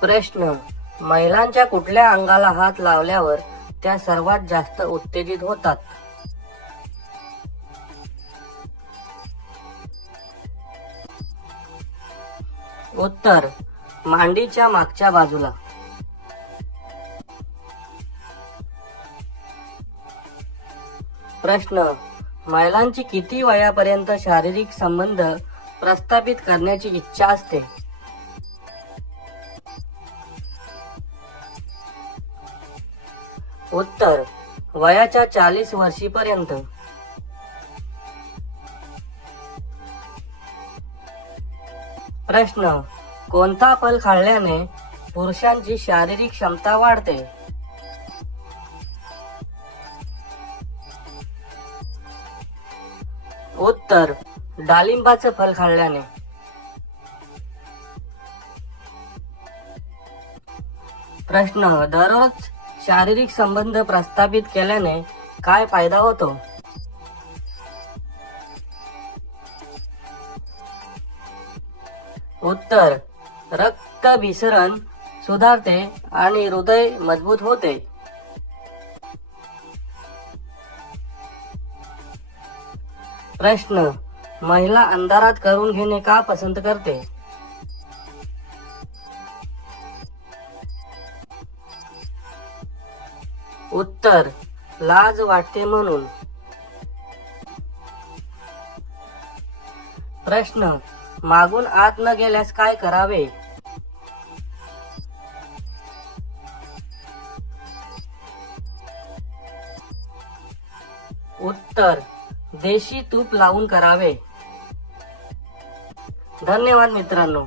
प्रश्न: महिलांच्या कुठल्या अंगाला हात लावल्यावर त्या सर्वात जास्त उत्तेजित होतात? उत्तर: मांडीच्या मागच्या बाजूला. प्रश्न: महिलांची किती वयापर्यंत शारीरिक संबंध प्रस्थापित करण्याची इच्छा असते? उत्तर: वयाच्या 40 वर्षीपर्यंत. प्रश्न: कोणता फल खाल्ल्याने पुरुषांची शारीरिक क्षमता वाढते? उत्तर: डाळिंबाचं फल खाल्ल्याने. प्रश्न: दररोज शारीरिक संबंध प्रस्थापित केल्याने काय फायदा होतो? उत्तर: रक्ताभिसरण सुधारते आणि हृदय मजबूत होते. प्रश्न: महिला अंधारात करून घेणे का पसंत करते? उत्तर: लाज वाटते म्हणून. प्रश्न: मागून आत न गेल्यास काय करावे? उत्तर: देशी तूप लावून करावे. धन्यवाद मित्रांनो.